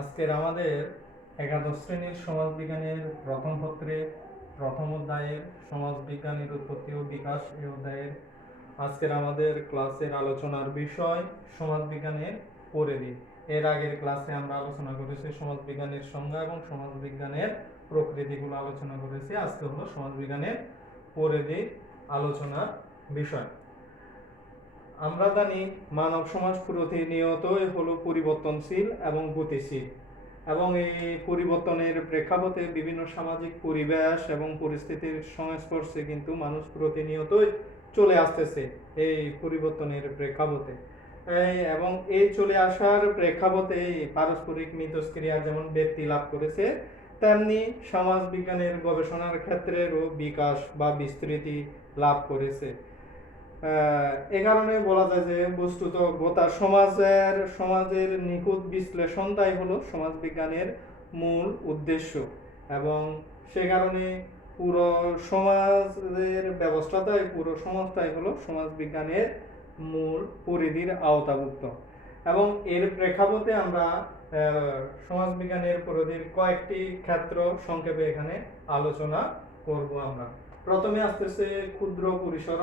আজকের আমাদের একাদশ শ্রেণীর সমাজবিজ্ঞানের প্রথম পত্রে প্রথম অধ্যায়ের সমাজবিজ্ঞানের উৎপত্তি ও বিকাশ এই অধ্যায়ের আজকের আমাদের ক্লাসের আলোচনার বিষয় সমাজবিজ্ঞানের পরিধি। এর আগের ক্লাসে আমরা আলোচনা করেছি সমাজবিজ্ঞানের সংজ্ঞা এবং সমাজবিজ্ঞানের প্রকৃতিগুলো আলোচনা করেছি। আজকে হলো সমাজবিজ্ঞানের পরিধি আলোচনার বিষয়। আমরা জানি মানব সমাজ প্রতিনিয়তই হলো পরিবর্তনশীল এবং গতিশীল, এবং এই পরিবর্তনের প্রেক্ষাপটে বিভিন্ন সামাজিক পরিবেশ এবং পরিস্থিতির সংস্পর্শে কিন্তু মানুষ প্রতিনিয়তই চলে আসতেছে এই পরিবর্তনের প্রেক্ষাপটে। এবং এই চলে আসার প্রেক্ষাপটে পারস্পরিক মিথস্ক্রিয়া যেমন ব্যক্তি লাভ করেছে, তেমনি সমাজ বিজ্ঞানের গবেষণার ক্ষেত্রেরও বিকাশ বা বিস্তৃতি লাভ করেছে। এ কারণে বলা যায় যে বস্তুত গোটা সমাজের নিখুঁত বিশ্লেষণটাই হলো সমাজবিজ্ঞানের মূল উদ্দেশ্য, এবং সে কারণে পুরো পুরো সমাজটাই হলো সমাজবিজ্ঞানের মূল পরিধির আওতাভুক্ত। এবং এর প্রেক্ষাপটে আমরা সমাজবিজ্ঞানের পরিধির কয়েকটি ক্ষেত্র সংক্ষেপে এখানে আলোচনা করব। আমরা প্রথমে আসতেছে ক্ষুদ্র পরিসর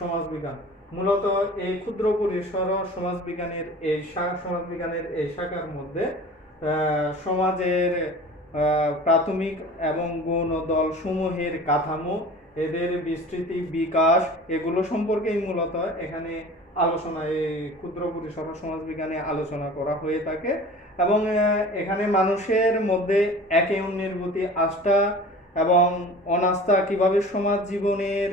সমাজবিজ্ঞান। মূলত এই ক্ষুদ্র পরিসর সমাজবিজ্ঞানের এই শাখার মধ্যে সমাজের প্রাথমিক এবং গৌণ দল সমূহের কাঠামো, এদের বিস্তৃতি, বিকাশ, এগুলো সম্পর্কেই মূলত এখানে আলোচনায় ক্ষুদ্র পরিসর সমাজবিজ্ঞানে আলোচনা করা হয়ে থাকে। এবং এখানে মানুষের মধ্যে একে অন্যের প্রতি আস্থা এবং অনাস্থা কিভাবে সমাজ জীবনের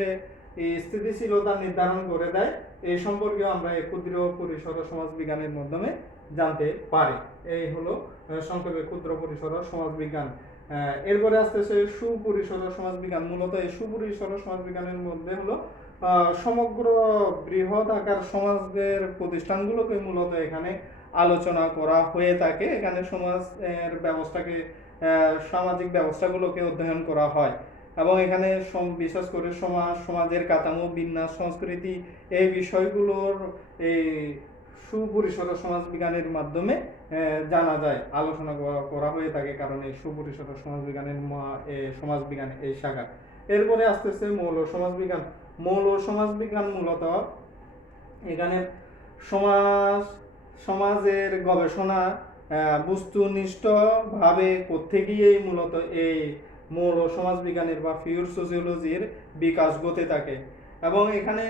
স্থিতিশীলতা নির্ধারণ করে দেয়, এই সম্পর্কে আমরা এই ক্ষুদ্র পরিসর সমাজবিজ্ঞানের মাধ্যমে জানতে পারি। এই হলো সংক্ষেপে ক্ষুদ্র পরিসর সমাজবিজ্ঞান। এরপরে আসতেছে সুপরিসর সমাজবিজ্ঞান। মূলত এই সুপরিসর সমাজবিজ্ঞানের মধ্যে হলো সমগ্র বৃহৎ আকার সমাজের প্রতিষ্ঠানগুলোকে মূলত এখানে আলোচনা করা হয়ে থাকে। এখানে সমাজের ব্যবস্থাকে, সামাজিক ব্যবস্থাগুলোকে অধ্যয়ন করা হয়, এবং এখানে বিশেষ করে সমাজের কাঠামো, বিন্যাস, সংস্কৃতি, এই বিষয়গুলোর এই সুপরিসর সমাজবিজ্ঞানের মাধ্যমে জানা যায়, আলোচনা করা হয়ে থাকে, কারণ এই সুপরিসর সমাজবিজ্ঞান এই শাখা। এরপরে আসতেছে মৌল সমাজবিজ্ঞান। মৌল সমাজবিজ্ঞান মূলত এখানে সমাজের গবেষণা বস্তুনিষ্ঠভাবে করতে গিয়েই মূলত এই মৌল সমাজবিজ্ঞানের বা পিওর সোসিওলজির বিকাশ ঘটে থাকে। এবং এখানে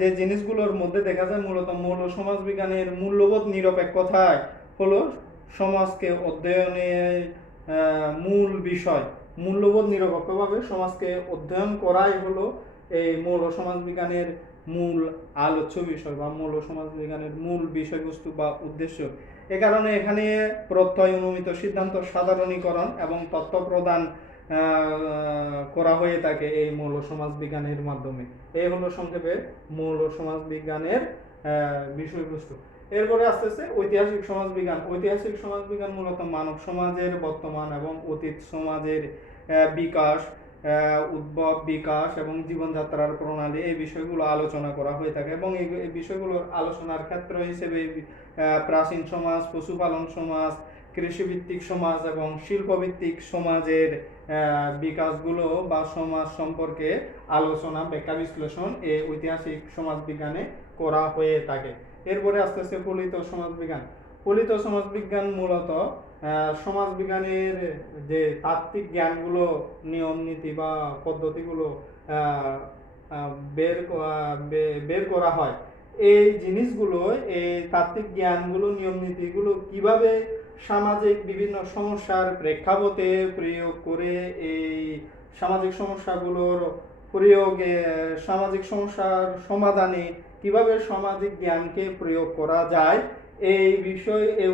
যে জিনিসগুলোর মধ্যে দেখা যায়, মূলত মৌল সমাজবিজ্ঞানের মূল্যবোধ নিরপেক্ষতায় হলো সমাজকে অধ্যয়নের মূল বিষয়। মূল্যবোধ নিরপেক্ষভাবে সমাজকে অধ্যয়ন করাই হলো এই মৌল সমাজবিজ্ঞানের মূল আলোচ্য বিষয় বা মৌল সমাজবিজ্ঞানের মূল বিষয়বস্তু বা উদ্দেশ্য। এ কারণে এখানে প্রত্যয়, অনুমিত সিদ্ধান্ত, সাধারণীকরণ এবং তথ্য প্রদান করা হয়ে থাকে এই মৌল সমাজবিজ্ঞানের মাধ্যমে। এই হলো সংক্ষেপে মৌল সমাজবিজ্ঞানের বিষয়বস্তু। এরপরে আসতেছে ঐতিহাসিক সমাজবিজ্ঞান। ঐতিহাসিক সমাজবিজ্ঞান মূলত মানব সমাজের বর্তমান এবং অতীত সমাজের বিকাশ, উদ্ভব, বিকাশ এবং জীবনযাত্রার প্রণালী, এই বিষয়গুলো আলোচনা করা হয়ে থাকে। এবং এই বিষয়গুলোর আলোচনার ক্ষেত্র হিসেবে প্রাচীন সমাজ, পশুপালন সমাজ, কৃষিভিত্তিক সমাজ এবং শিল্পভিত্তিক সমাজের বিকাশগুলো বা সমাজ সম্পর্কে আলোচনা, ব্যাখ্যা, বিশ্লেষণ এই ঐতিহাসিক সমাজবিজ্ঞানে করা হয়ে থাকে। এরপরে আসতেছে ফলিত সমাজবিজ্ঞান। ফলিত সমাজবিজ্ঞান মূলত সমাজবিজ্ঞানের যে তাত্ত্বিক জ্ঞানগুলো, নিয়ম নীতি বা পদ্ধতিগুলো বের করা হয়, এই জিনিসগুলো, এই তাত্ত্বিক জ্ঞানগুলো, নিয়ম নীতিগুলো কিভাবে সামাজিক বিভিন্ন সমস্যার প্রেক্ষাপটে প্রয়োগ করে এই সামাজিক সমস্যাগুলোর প্রয়োগে, সামাজিক সমস্যার সমাধানে কিভাবে সামাজিক জ্ঞানকে প্রয়োগ করা যায়, এই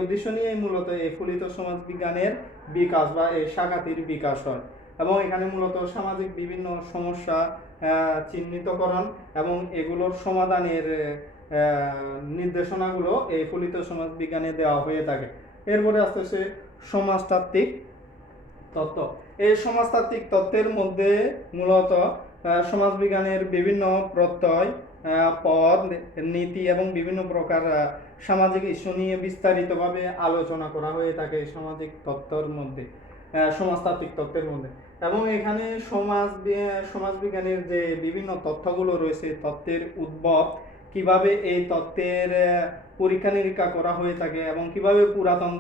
উদ্দেশ্য নিয়ে মূলত এই ফলিত সমাজবিজ্ঞানের বিকাশ বা এই শাখাটির বিকাশ হয়। এবং এখানে মূলত সামাজিক বিভিন্ন সমস্যা চিহ্নিতকরণ এবং এগুলোর সমাধানের নির্দেশনাগুলো এই ফলিত সমাজবিজ্ঞানে দেওয়া হয়ে থাকে। এরপরে আসতেছে সমাজতাত্ত্বিক তত্ত্ব। এই সমাজতাত্ত্বিক তত্ত্বের মধ্যে মূলত সমাজবিজ্ঞানের বিভিন্ন প্রত্যয়, পদ, নীতি এবং বিভিন্ন প্রকার সামাজিক ইস্যু নিয়ে বিস্তারিতভাবে আলোচনা করা হয়ে থাকে সামাজিক তত্ত্বের মধ্যে, সমাজতাত্ত্বিক তত্ত্বের মধ্যে। এবং এখানে সমাজবিজ্ঞানের যে বিভিন্ন তথ্যগুলো রয়েছে, তত্ত্বের উদ্ভব, কিভাবে এই তত্ত্বের পরীক্ষা নিরীক্ষা করা হয়ে থাকে এবং কিভাবে পুরাতন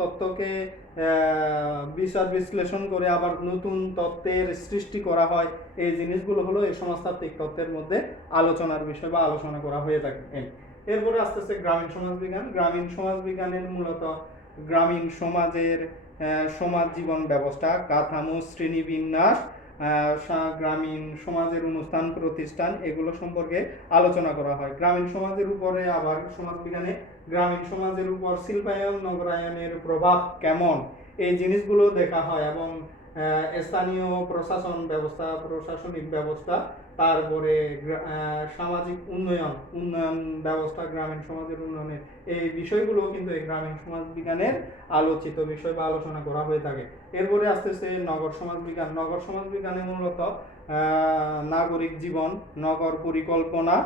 তত্ত্বকে বিচার বিশ্লেষণ করে আবার নতুন তত্ত্বের সৃষ্টি করা হয়, এই জিনিসগুলো হলো এই সমাজতাত্ত্বিক তত্ত্বের মধ্যে আলোচনার বিষয় বা আলোচনা করা হয়ে থাকে। এরপরে আস্তে আস্তে গ্রামীণ সমাজবিজ্ঞান। গ্রামীণ সমাজবিজ্ঞানের মূলত গ্রামীণ সমাজের সমাজ জীবন ব্যবস্থা, কাঠামো, শ্রেণীবিন্যাস, গ্রামীণ সমাজের অনুষ্ঠান প্রতিষ্ঠান, এগুলো সম্পর্কে আলোচনা করা হয়। গ্রামীণ সমাজের উপরে আবার সমাজবিজ্ঞানে গ্রামীণ সমাজের উপর শিল্পায়ন, নগরায়নের প্রভাব কেমন, এই জিনিসগুলো দেখা হয়। এবং স্থানীয় প্রশাসনিক ব্যবস্থা, তারপরে সামাজিক উন্নয়ন ব্যবস্থা, গ্রামীণ সমাজের উন্নয়নের এই বিষয়গুলো কিন্তু এই গ্রামীণ সমাজ বিজ্ঞানের আলোচিত বিষয় বা আলোচনা করা হয়ে থাকে। এরপরে আসতেছে নগর সমাজ বিজ্ঞান। নগর সমাজ বিজ্ঞানে মূলত নাগরিক জীবন, নগর পরিকল্পনা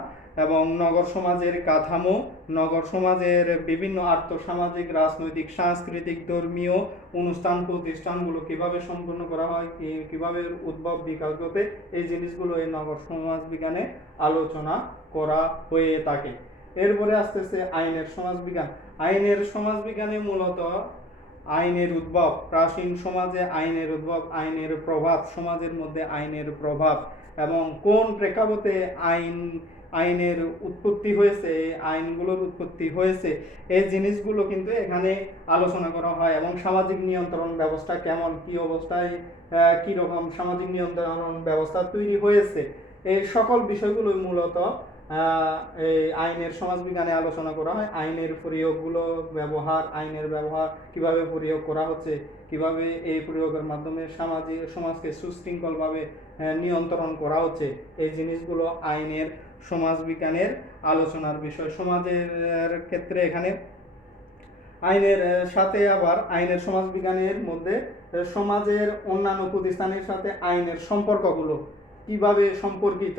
এবং নগর সমাজের কাঠামো, নগর সমাজের বিভিন্ন আর্থসামাজিক, রাজনৈতিক, সাংস্কৃতিক, ধর্মীয় অনুষ্ঠান প্রতিষ্ঠানগুলো কিভাবে সম্পন্ন করা হয়, কিভাবে উদ্ভব বিকাশ ঘটে, এই জিনিসগুলো এই নগর সমাজ বিজ্ঞানে আলোচনা করা হয়ে থাকে। এরপরে আসতেছে আইনের সমাজবিজ্ঞান। আইনের সমাজবিজ্ঞানে মূলত আইনের উদ্ভব, প্রাচীন সমাজে আইনের উদ্ভব, আইনের প্রভাব, সমাজের মধ্যে আইনের প্রভাব এবং কোন প্রেক্ষাপটে আইনের উৎপত্তি হয়েছে, আইনগুলোর উৎপত্তি হয়েছে, এই জিনিসগুলো কিন্তু এখানে আলোচনা করা হয়। এবং সামাজিক নিয়ন্ত্রণ ব্যবস্থা কেমন, কি অবস্থায়, কি রকম সামাজিক নিয়ন্ত্রণ ব্যবস্থা তৈরি হয়েছে, এই সকল বিষয়গুলো মূলত এই আইনের সমাজবিজ্ঞানে আলোচনা করা হয়। আইনের আইনের ব্যবহার কিভাবে প্রয়োগ করা হচ্ছে, কিভাবে এই প্রয়োগের মাধ্যমে সমাজকে সুশৃঙ্খলভাবে নিয়ন্ত্রণ করা হচ্ছে, এই জিনিসগুলো আইনের সমাজবিজ্ঞানের আলোচনার বিষয়। সমাজের ক্ষেত্রে এখানে আইনের সাথে আবার আইনের সমাজবিজ্ঞানের মধ্যে সমাজের অন্যান্য প্রতিষ্ঠানের সাথে আইনের সম্পর্কগুলো কিভাবে সম্পর্কিত,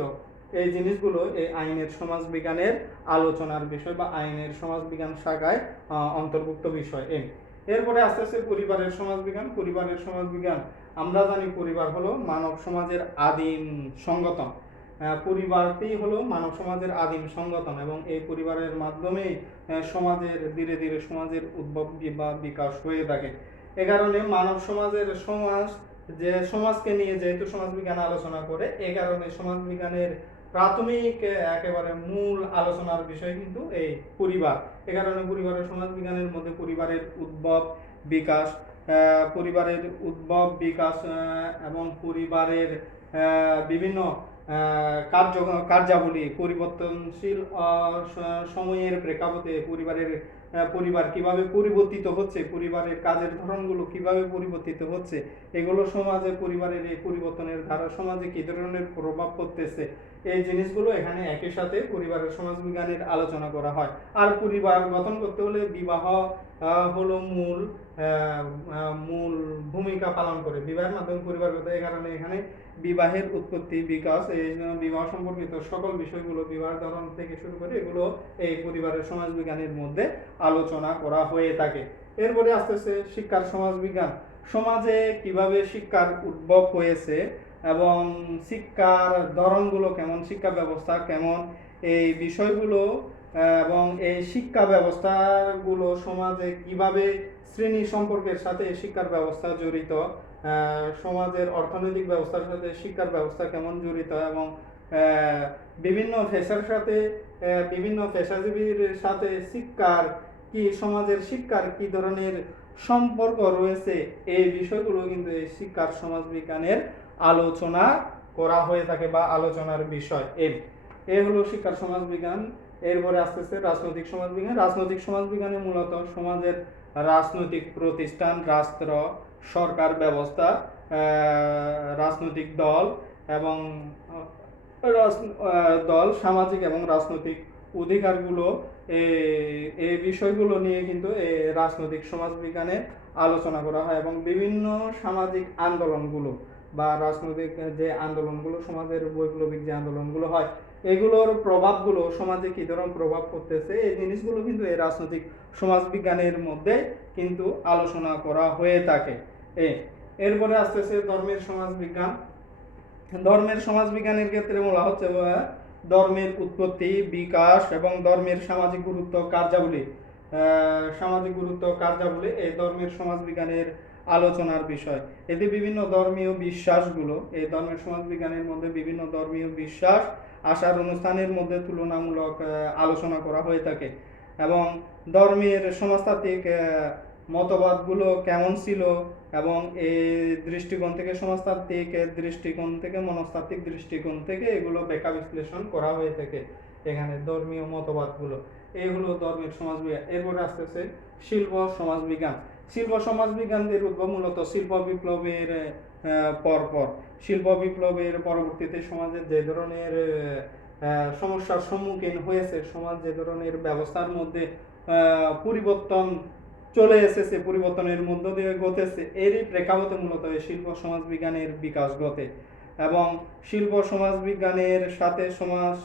এই জিনিসগুলো এই আইনের সমাজবিজ্ঞানের আলোচনার বিষয় বা আইনের সমাজবিজ্ঞান শাখায় অন্তর্ভুক্ত বিষয়। এরপরে আস্তে আস্তে পরিবারের সমাজবিজ্ঞান। পরিবারের সমাজবিজ্ঞান, আমরা জানি পরিবার হলো মানব সমাজের আদিম সংগঠন। পরিবারটি হলো মানব সমাজের আদিম সংগঠন এবং এই পরিবারের মাধ্যমেই ধীরে ধীরে সমাজের উদ্ভব বা বিকাশ হয়ে থাকে। এ কারণে মানব সমাজের সমাজকে নিয়ে যেহেতু সমাজবিজ্ঞান আলোচনা করে, এ কারণে সমাজবিজ্ঞানের প্রাথমিক একেবারে মূল আলোচনার বিষয় কিন্তু এই পরিবার। এ কারণে পরিবারের সমাজবিজ্ঞানের মধ্যে পরিবারের উদ্ভব বিকাশ এবং পরিবারের বিভিন্ন কার্যাবলী, পরিবর্তনশীল সময়ের প্রেক্ষাপটে পরিবার কিভাবে পরিবর্তিত হচ্ছে, পরিবারের কাজের ধরনগুলো কিভাবে পরিবর্তিত হচ্ছে, এগুলো পরিবারের এই পরিবর্তনের দ্বারা সমাজে কি ধরনের প্রভাব পড়তেছে, এই জিনিসগুলো এখানে একই সাথে পরিবারের সমাজবিজ্ঞানের আলোচনা করা হয়। আর পরিবার গঠন করতে হলে বিবাহ হলো মূল ভূমিকা পালন করে। বিবাহের মাধ্যমে পরিবার গঠন, এই কারণে এখানে বিবাহের উৎপত্তি, বিকাশ, এই বিবাহ সম্পর্কিত সকল বিষয়গুলো, বিবাহ ধরন থেকে শুরু করে এগুলো এই পরিবারের সমাজবিজ্ঞানের মধ্যে আলোচনা করা হয়ে থাকে। এরপরে আস্তে আস্তে শিক্ষার সমাজবিজ্ঞান। সমাজে কিভাবে শিক্ষার উদ্ভব হয়েছে এবং শিক্ষার ধরনগুলো কেমন, শিক্ষা ব্যবস্থা কেমন, এই বিষয়গুলো এবং এই শিক্ষা ব্যবস্থাগুলো সমাজে কিভাবে শ্রেণী সম্পর্কের সাথে শিক্ষার ব্যবস্থা জড়িত, সমাজের অর্থনৈতিক ব্যবস্থার সাথে শিক্ষার ব্যবস্থা কেমন জড়িত এবং বিভিন্ন পেশাজীবীর সাথে সমাজের শিক্ষার কি ধরনের সম্পর্ক রয়েছে, এই বিষয়গুলো কিন্তু এই শিক্ষার সমাজবিজ্ঞানের আলোচনা করা হয়ে থাকে বা আলোচনার বিষয়। এই হলো শিক্ষার সমাজবিজ্ঞান। এরপরে আস্তে আস্তে রাজনৈতিক সমাজবিজ্ঞান। রাজনৈতিক সমাজবিজ্ঞানে মূলত সমাজের রাজনৈতিক প্রতিষ্ঠান, রাষ্ট্র, সরকার ব্যবস্থা, রাজনৈতিক দল এবং সামাজিক এবং রাজনৈতিক অধিকারগুলো, এই বিষয়গুলো নিয়ে কিন্তু এই রাজনৈতিক সমাজবিজ্ঞানে আলোচনা করা হয়। এবং বিভিন্ন সামাজিক আন্দোলনগুলো, বা রাজনৈতিক যে আন্দোলনগুলো, সমাজের বৈপ্লবিক যে আন্দোলনগুলো হয়, এগুলোর প্রভাবগুলো সমাজে কী ধরনের প্রভাব পড়তেছে, এই জিনিসগুলো কিন্তু এই রাজনৈতিক সমাজবিজ্ঞানের মধ্যে কিন্তু আলোচনা করা হয়ে থাকে। এরপরে আসতেছে ধর্মের সমাজবিজ্ঞান। ধর্মের সমাজবিজ্ঞানের ক্ষেত্রে বলা হচ্ছে ধর্মের উৎপত্তি, বিকাশ এবং ধর্মের সামাজিক গুরুত্ব কার্যাবলী। এই ধর্মের সমাজবিজ্ঞানের আলোচনার বিষয়। এতে বিভিন্ন ধর্মীয় বিশ্বাসগুলো, এই ধর্মের সমাজবিজ্ঞানের মধ্যে বিভিন্ন ধর্মীয় বিশ্বাস, আচার অনুষ্ঠানের মধ্যে তুলনামূলক আলোচনা করা হয়ে থাকে এবং ধর্মের সমাজতাত্ত্বিক মতবাদগুলো কেমন ছিল এবং এই দৃষ্টিকোণ থেকে, সমাজতাত্ত্বিক দৃষ্টিকোণ থেকে, মনস্তাত্ত্বিক দৃষ্টিকোণ থেকে এগুলো ব্যাখ্যা বিশ্লেষণ করা হয়ে থাকে এখানে ধর্মীয় মতবাদগুলো। এইগুলো ধর্মের সমাজবিজ্ঞান। এরপরে আসতেছে শিল্প সমাজবিজ্ঞান। শিল্প সমাজবিজ্ঞানের উদ্ভব মূলত শিল্প বিপ্লবের পরপর। শিল্প বিপ্লবের পরবর্তীতে সমাজের যে ধরনের সমস্যার সম্মুখীন হয়েছে, সমাজ যে ধরনের ব্যবস্থার মধ্যে পরিবর্তন চলে এসেছে, পরিবর্তনের মধ্য দিয়ে ঘটেছে, এরই প্রেক্ষাপটে মূলত শিল্প সমাজবিজ্ঞানের বিকাশ ঘটে এবং শিল্প সমাজবিজ্ঞানের সাথে সমাজ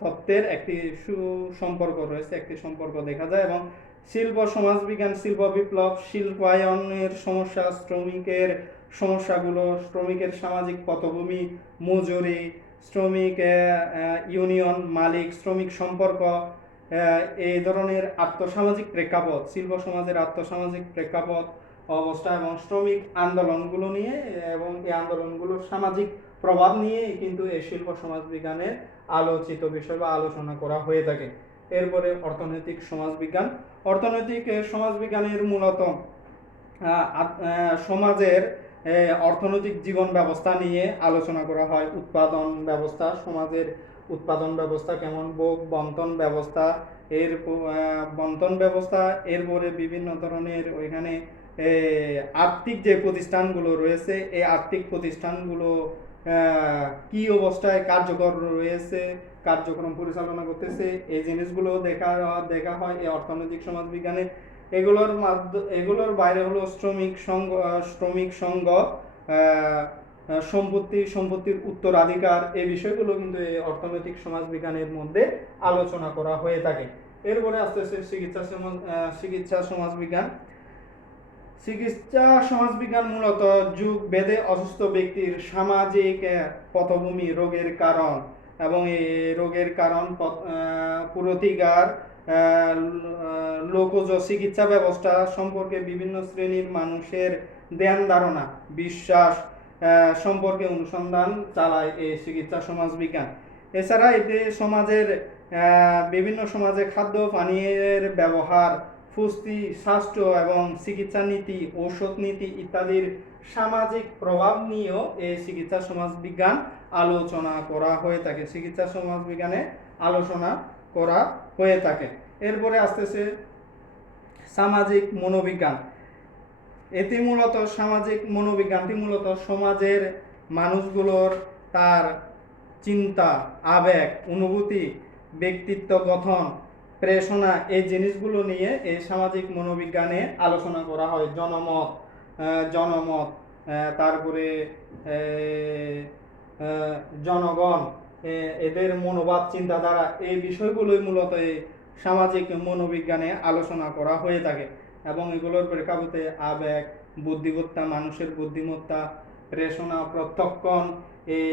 তত্ত্বের একটি সুসম্পর্ক রয়েছে, একটি সম্পর্ক দেখা যায় এবং শিল্প সমাজবিজ্ঞান, শিল্প বিপ্লব, শিল্পায়নের সমস্যা, শ্রমিকের সমস্যাগুলো, শ্রমিকের সামাজিক পটভূমি, মজুরি, শ্রমিক ইউনিয়ন, মালিক শ্রমিক সম্পর্ক, এই ধরনের আর্থসামাজিক প্রেক্ষাপট, শিল্প সমাজের আর্থসামাজিক প্রেক্ষাপট অবস্থা এবং শ্রমিক আন্দোলনগুলো নিয়ে এবং এই আন্দোলনগুলোর সামাজিক প্রভাব নিয়ে কিন্তু এই শিল্প সমাজবিজ্ঞানের আলোচিত বিষয় বা আলোচনা করা হয়ে থাকে। এরপরে অর্থনৈতিক সমাজবিজ্ঞান। অর্থনৈতিক সমাজবিজ্ঞানের মূলত সমাজের অর্থনৈতিক জীবন ব্যবস্থা নিয়ে আলোচনা করা হয়। উৎপাদন ব্যবস্থা, সমাজের উৎপাদন ব্যবস্থা কেমন, ভোগ বন্টন ব্যবস্থা, বন্টন ব্যবস্থা, এরপরে বিভিন্ন ধরনের ওইখানে আর্থিক যে প্রতিষ্ঠানগুলো রয়েছে, এই আর্থিক প্রতিষ্ঠানগুলো কি অবস্থায় কার্যকর রয়েছে, কার্যক্রম পরিচালনা করতেছে, এই জিনিসগুলো দেখা হয় এই অর্থনৈতিক সমাজবিজ্ঞানে। এগুলোর বাইরে হলো শ্রমিক সংঘ, সম্পত্তির উত্তরাধিকার, এই বিষয়গুলো কিন্তু এই অর্থনৈতিক সমাজবিজ্ঞানের মধ্যে আলোচনা করা হয়ে থাকে। এরপরে আসতেছে চিকিৎসা সমাজবিজ্ঞান। চিকিৎসা সমাজবিজ্ঞান মূলত যুগ ভেদে অসুস্থ ব্যক্তির সামাজিক পটভূমি, রোগের কারণ এবং এই রোগের কারণ, প্রতিকার, লোকজ চিকিৎসা ব্যবস্থা সম্পর্কে বিভিন্ন শ্রেণীর মানুষের ধ্যান ধারণা, বিশ্বাস সম্পর্কে অনুসন্ধান চালায় এই চিকিৎসা সমাজবিজ্ঞান। এছাড়া এতে বিভিন্ন সমাজে খাদ্য পানীয়ের ব্যবহার, পুষ্টি, স্বাস্থ্য এবং চিকিৎসা নীতি, ঔষধ নীতি ইত্যাদির সামাজিক প্রভাব নিয়েও এই চিকিৎসা সমাজবিজ্ঞান আলোচনা করা হয়ে থাকে। চিকিৎসা সমাজবিজ্ঞানে আলোচনা করা হয়ে থাকে। এরপরে আসতেছে সামাজিক মনোবিজ্ঞান। এটি মূলত সমাজের মানুষগুলোর তার চিন্তা, আবেগ, অনুভূতি, ব্যক্তিত্ব গঠন, প্রেরণা, এই জিনিসগুলো নিয়ে এই সামাজিক মনোবিজ্ঞানে আলোচনা করা হয়। জনমত, তারপরে জনগণ, এদের মনোভাব, চিন্তাধারা, এই বিষয়গুলোই মূলত এই সামাজিক মনোবিজ্ঞানে আলোচনা করা হয়ে থাকে এবং এগুলোর প্রেক্ষাপটে আবেগ, বুদ্ধিমত্তা, মানুষের বুদ্ধিমত্তা, প্রেরণা, প্রত্যক্ষণ, এই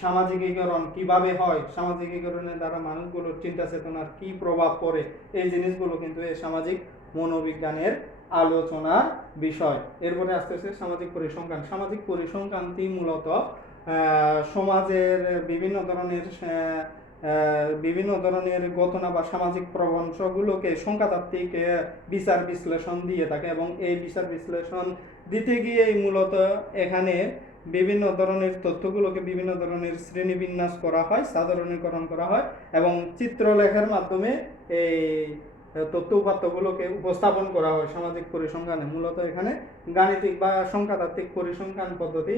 সামাজিকীকরণ কিভাবে হয়, সামাজিকীকরণের দ্বারা মানুষগুলোর চিন্তা চেতনার কি প্রভাব পড়ে, এই জিনিসগুলো কিন্তু এই সামাজিক মনোবিজ্ঞানের আলোচনার বিষয়। এরপরে আসতেছে সামাজিক পরিসংখ্যান। সামাজিক পরিসংখ্যানটি মূলত সমাজের বিভিন্ন ধরনের ঘটনা বা সামাজিক প্রবণতাগুলোকে সংখ্যাতাত্ত্বিক বিচার বিশ্লেষণ দিয়ে থাকে এবং এই বিচার বিশ্লেষণ দিতে গিয়ে মূলত এখানে বিভিন্ন ধরনের তথ্যগুলোকে বিভিন্ন ধরনের শ্রেণীবিন্যাস করা হয়, সাধারণীকরণ করা হয় এবং চিত্রলেখার মাধ্যমে এই তথ্য উপাত্তগুলোকে উপস্থাপন করা হয় সামাজিক পরিসংখ্যানে। মূলত এখানে গাণিতিক বা সংখ্যাতাত্ত্বিক পরিসংখ্যান পদ্ধতি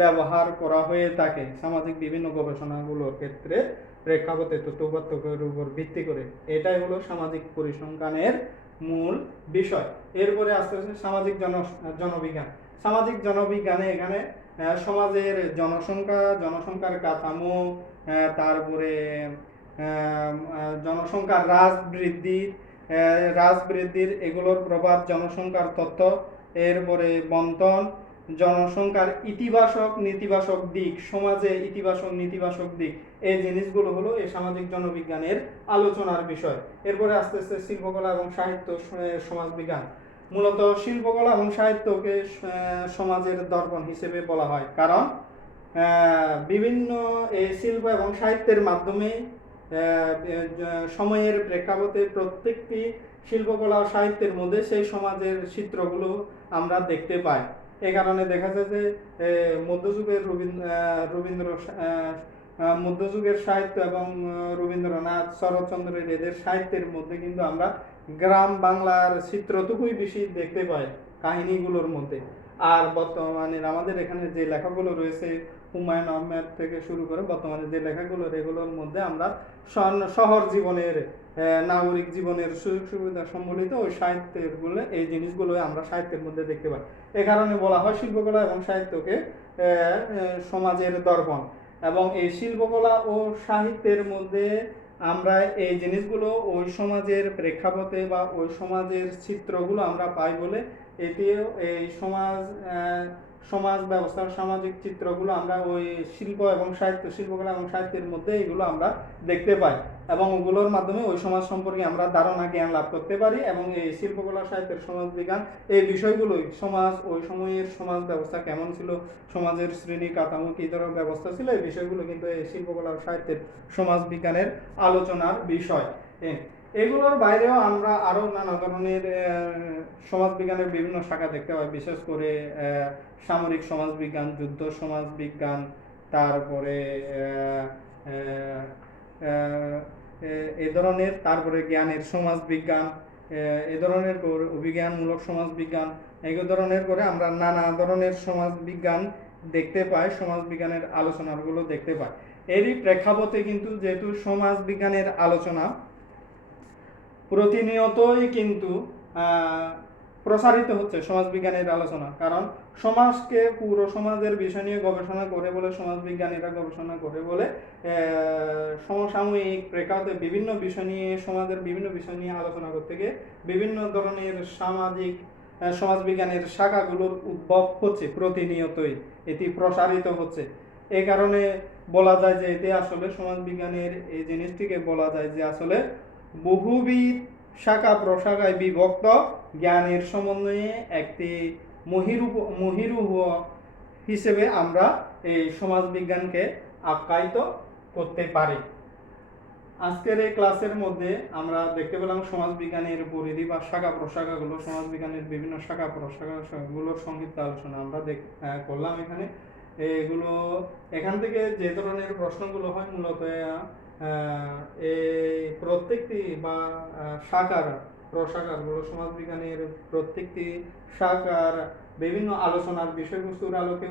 ব্যবহার করা হয়ে থাকে সামাজিক বিভিন্ন গবেষণাগুলোর ক্ষেত্রে প্রেক্ষাপটে তথ্য উপাত্তের উপর ভিত্তি করে। এটাই হলো সামাজিক পরিসংখ্যানের মূল বিষয়। এরপরে আস্তে আস্তে সামাজিক জনবিজ্ঞান। সামাজিক জনবিজ্ঞানে এখানে সমাজের জনসংখ্যার কাঠামো, তারপরে জনসংখ্যার হ্রাস বৃদ্ধির এগুলোর প্রভাব, জনসংখ্যার তথ্য, এরপরে বন্টন, জনসংখ্যার ইতিবাচক নেতিবাচক দিক, সমাজে ইতিবাচক নেতিবাচক দিক, এই জিনিসগুলো হলো এই সামাজিক জনবিজ্ঞানের আলোচনার বিষয়। এরপরে আস্তে আস্তে শিল্পকলা এবং সাহিত্য সমাজবিজ্ঞান। মূলত শিল্পকলা এবং সাহিত্যকে সমাজের দর্পণ হিসেবে বলা হয়, কারণ বিভিন্ন এই শিল্প এবং সাহিত্যের মাধ্যমে সময়ের প্রেক্ষাপটে প্রত্যেকটি শিল্পকলা ও সাহিত্যের মধ্যে সেই সমাজের চিত্রগুলো আমরা দেখতে পাই। এ কারণে দেখা যায় যে মধ্যযুগের সাহিত্য এবং রবীন্দ্রনাথ, শরৎচন্দ্রের এদের সাহিত্যের মধ্যে কিন্তু আমরা গ্রাম বাংলার চিত্রটুকুই বেশি দেখতে পাই কাহিনীগুলোর মধ্যে। আর বর্তমানে আমাদের এখানে যে লেখাগুলো রয়েছে, হুমায়ুন আহমেদ থেকে শুরু করে বর্তমানে যে লেখাগুলো, এগুলোর মধ্যে আমরা শহর জীবনের, নাগরিক জীবনের সুযোগ সুবিধা সম্বলিত ওই সাহিত্যেরগুলো, এই জিনিসগুলো আমরা সাহিত্যের মধ্যে দেখতে পাই। এ কারণে বলা হয় শিল্পকলা এবং সাহিত্যকে সমাজের দর্পণ। এবং এই শিল্পকলা ও সাহিত্যের মধ্যে আমরা এই জিনিসগুলো ওই সমাজের প্রেক্ষাপটে বা ওই সমাজের চিত্রগুলো আমরা পাই বলে এটিও এই সমাজ ব্যবস্থার সামাজিক চিত্রগুলো আমরা ওই শিল্পকলা এবং সাহিত্যের মধ্যে এগুলো আমরা দেখতে পাই, এবং ওগুলোর মাধ্যমে ওই সমাজ সম্পর্কে আমরা ধারণা জ্ঞান লাভ করতে পারি। এবং এই শিল্পকলা সাহিত্যের সমাজবিজ্ঞান এই বিষয়গুলোই ওই সময়ের সমাজ ব্যবস্থা কেমন ছিল, সমাজের শ্রেণী কাঠামো কী ধরনের ব্যবস্থা ছিল, এই বিষয়গুলো কিন্তু এই শিল্পকলা সাহিত্যের সমাজবিজ্ঞানের আলোচনার বিষয়। এগুলোর বাইরেও আমরা আরও নানা ধরনের সমাজবিজ্ঞানের বিভিন্ন শাখা দেখতে পাই, বিশেষ করে সামরিক সমাজবিজ্ঞান, যুদ্ধ সমাজবিজ্ঞান, তারপরে এ ধরনের, তারপরে জ্ঞানের সমাজবিজ্ঞান, এ ধরনের অভিজ্ঞানমূলক সমাজবিজ্ঞান, এই ধরনের করে আমরা নানা ধরনের সমাজবিজ্ঞান দেখতে পাই, সমাজবিজ্ঞানের আলোচনাগুলো দেখতে পাই। এরই প্রেক্ষাপটে কিন্তু যেহেতু সমাজবিজ্ঞানের আলোচনা প্রতিনিয়তই কিন্তু প্রসারিত হচ্ছে, সমাজবিজ্ঞানের আলোচনা, কারণ সমাজকে, পুরো সমাজের বিষয় নিয়ে গবেষণা করে বলে, সমাজবিজ্ঞানীরা গবেষণা করে বলে সমসাময়িক প্রেক্ষাপটে বিভিন্ন বিষয় নিয়ে, সমাজের বিভিন্ন বিষয় নিয়ে আলোচনা করতে গিয়ে বিভিন্ন ধরনের সমাজবিজ্ঞানের শাখাগুলোর উদ্ভব হচ্ছে, প্রতিনিয়তই এটি প্রসারিত হচ্ছে। এই কারণে বলা যায় যে এতে আসলে সমাজবিজ্ঞানের এই জিনিসটিকে বলা যায় যে আসলে বহুবিধ শাখা প্রশাখায় বিভক্ত জ্ঞানের সমন্বয়ে একটি মহিরুহ হিসেবে আমরা এই সমাজবিজ্ঞানকে আখ্যায়িত করতে পারি। আজকের এই ক্লাসের মধ্যে আমরা দেখতে পেলাম সমাজবিজ্ঞানের পরিধি বা শাখা প্রশাখাগুলো, সমাজবিজ্ঞানের বিভিন্ন শাখা প্রশাখাগুলোর সংক্ষিপ্ত আলোচনা আমরা করলাম। এখান থেকে যে ধরনের প্রশ্নগুলো হয়, মূলত এই প্রত্যেকটি বা প্রশাখাগুলো সমাজবিজ্ঞানের প্রত্যেকটি শাখার বিভিন্ন আলোচনার বিষয়বস্তুর আলোকে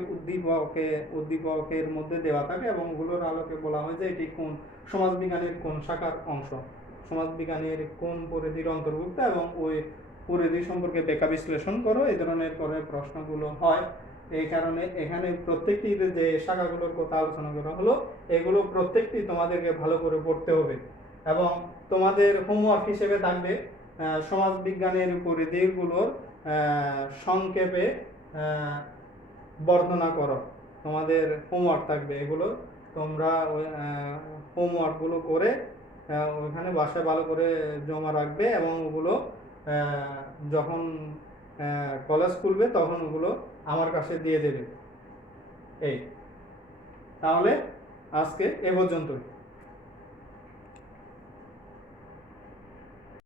উদ্দীপকের মধ্যে দেওয়া থাকে, এবং ওগুলোর আলোকে বলা হয় যে এটি কোন সমাজবিজ্ঞানের কোন শাখার অংশ, সমাজবিজ্ঞানের কোন পরিধির অন্তর্ভুক্ত, এবং ওই পরিধি সম্পর্কে ব্যাখ্যা বিশ্লেষণ করো, এই ধরনের করে প্রশ্নগুলো হয়। এই কারণে এখানে প্রত্যেকটি যে শাখাগুলোর কথা আলোচনা করা হলো, এগুলো প্রত্যেকটি তোমাদেরকে ভালো করে পড়তে হবে, এবং তোমাদের হোমওয়ার্ক হিসেবে থাকবে সমাজবিজ্ঞানের পরিধিগুলোর সংক্ষেপে বর্ণনা করো। তোমাদের হোমওয়ার্ক থাকবে, এগুলো তোমরা হোমওয়ার্কগুলো করে ওইখানে বাসায় ভালো করে জমা রাখবে, এবং ওগুলো যখন কলেজ খুলবে তখন ওগুলো আমার কাছে দিয়ে দেবে। তাহলে আজকে এ পর্যন্তই।